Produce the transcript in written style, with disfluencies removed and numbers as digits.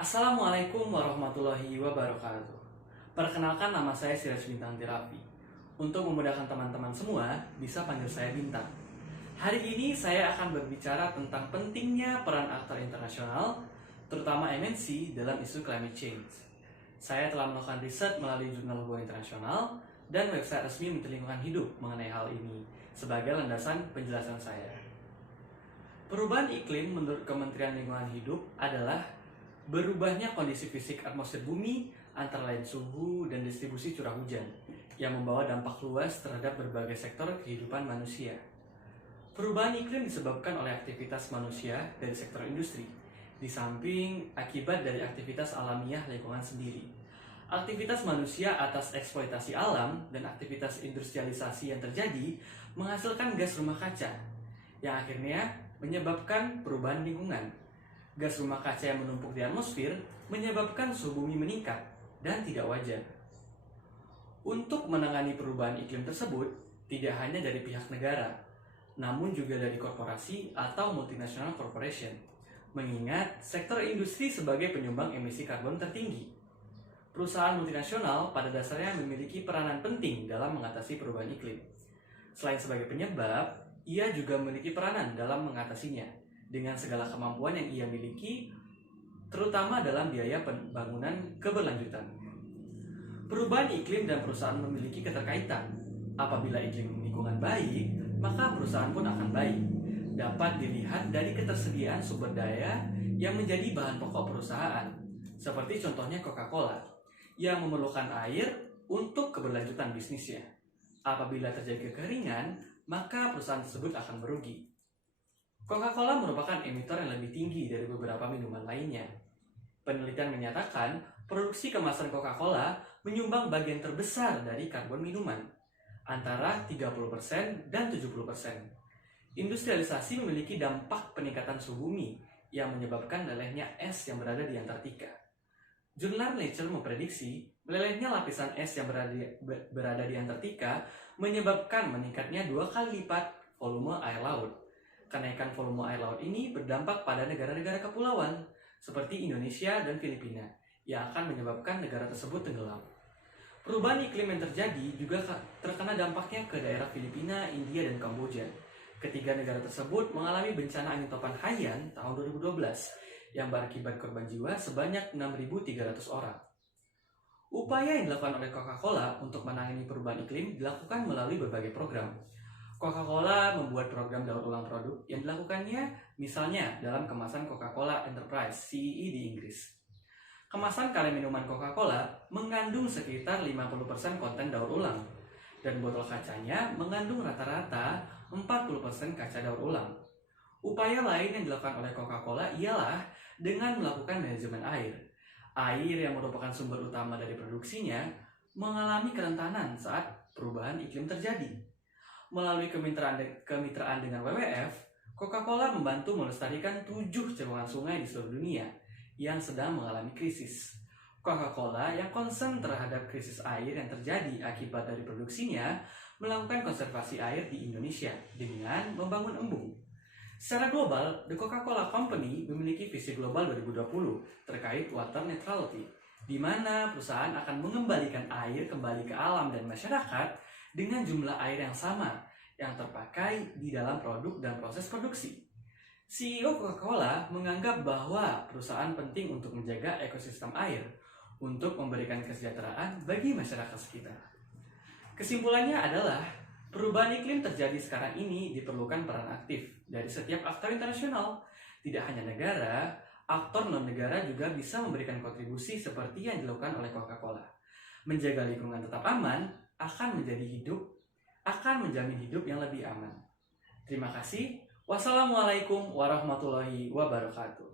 Assalamualaikum warahmatullahi wabarakatuh. Perkenalkan, nama saya Siraj Bintang Tirapi. Untuk memudahkan teman-teman semua, bisa panggil saya Bintang. Hari ini saya akan berbicara tentang pentingnya peran aktor internasional, terutama MNC, dalam isu climate change. Saya telah melakukan riset melalui jurnal hubungan internasional dan website resmi Menteri Lingkungan Hidup mengenai hal ini sebagai landasan penjelasan saya. Perubahan iklim menurut Kementerian Lingkungan Hidup adalah berubahnya kondisi fisik atmosfer bumi, antara lain suhu dan distribusi curah hujan, yang membawa dampak luas terhadap berbagai sektor kehidupan manusia. Perubahan iklim disebabkan oleh aktivitas manusia dari sektor industri, di samping akibat dari aktivitas alamiah lingkungan sendiri. Aktivitas manusia atas eksploitasi alam dan aktivitas industrialisasi yang terjadi menghasilkan gas rumah kaca, yang akhirnya menyebabkan perubahan lingkungan. Gas rumah kaca yang menumpuk di atmosfer menyebabkan suhu bumi meningkat dan tidak wajar. Untuk menangani perubahan iklim tersebut, tidak hanya dari pihak negara, namun juga dari korporasi atau multinational corporation, mengingat sektor industri sebagai penyumbang emisi karbon tertinggi. Perusahaan multinasional pada dasarnya memiliki peranan penting dalam mengatasi perubahan iklim. Selain sebagai penyebab, ia juga memiliki peranan dalam mengatasinya dengan segala kemampuan yang ia miliki, terutama dalam biaya pembangunan keberlanjutan. Perubahan iklim dan perusahaan memiliki keterkaitan. Apabila iklim lingkungan baik, maka perusahaan pun akan baik. Dapat dilihat dari ketersediaan sumber daya yang menjadi bahan pokok perusahaan, seperti contohnya Coca-Cola, yang memerlukan air untuk keberlanjutan bisnisnya. Apabila terjadi kekeringan, maka perusahaan tersebut akan merugi. Coca-Cola merupakan emitor yang lebih tinggi dari beberapa minuman lainnya. Penelitian menyatakan produksi kemasan Coca-Cola menyumbang bagian terbesar dari karbon minuman, antara 30% dan 70%. Industrialisasi memiliki dampak peningkatan suhu bumi yang menyebabkan melelehnya es yang berada di Antartika. Jurnal Nature memprediksi melelehnya lapisan es yang berada di Antartika menyebabkan meningkatnya 2 kali lipat volume air laut. Kenaikan volume air laut ini berdampak pada negara-negara kepulauan seperti Indonesia dan Filipina yang akan menyebabkan negara tersebut tenggelam. Perubahan iklim yang terjadi juga terkena dampaknya ke daerah Filipina, India, dan Kamboja. Ketiga negara tersebut mengalami bencana angin topan Haiyan tahun 2012 yang berakibat korban jiwa sebanyak 6.300 orang. Upaya yang dilakukan oleh Coca-Cola untuk menangani perubahan iklim dilakukan melalui berbagai program. Coca-Cola membuat program daur ulang produk yang dilakukannya misalnya dalam kemasan Coca-Cola Enterprise (CEE) di Inggris. Kemasan kaleng minuman Coca-Cola mengandung sekitar 50% konten daur ulang, dan botol kacanya mengandung rata-rata 40% kaca daur ulang. Upaya lain yang dilakukan oleh Coca-Cola ialah dengan melakukan manajemen air. Air yang merupakan sumber utama dari produksinya mengalami kerentanan saat perubahan iklim terjadi. Melalui kemitraan dengan WWF, Coca-Cola membantu melestarikan 7 cekungan sungai di seluruh dunia yang sedang mengalami krisis. Coca-Cola yang concern terhadap krisis air yang terjadi akibat dari produksinya melakukan konservasi air di Indonesia dengan membangun embung. Secara global, The Coca-Cola Company memiliki visi global 2020 terkait water neutrality, di mana perusahaan akan mengembalikan air kembali ke alam dan masyarakat dengan jumlah air yang sama yang terpakai di dalam produk dan proses produksi. CEO Coca-Cola menganggap bahwa perusahaan penting untuk menjaga ekosistem air untuk memberikan kesejahteraan bagi masyarakat sekitar. Kesimpulannya adalah perubahan iklim terjadi sekarang ini diperlukan peran aktif dari setiap aktor internasional. Tidak hanya negara, aktor non-negara juga bisa memberikan kontribusi seperti yang dilakukan oleh Coca-Cola. Menjaga lingkungan tetap aman akan menjamin hidup yang lebih aman. Terima kasih. Wassalamualaikum warahmatullahi wabarakatuh.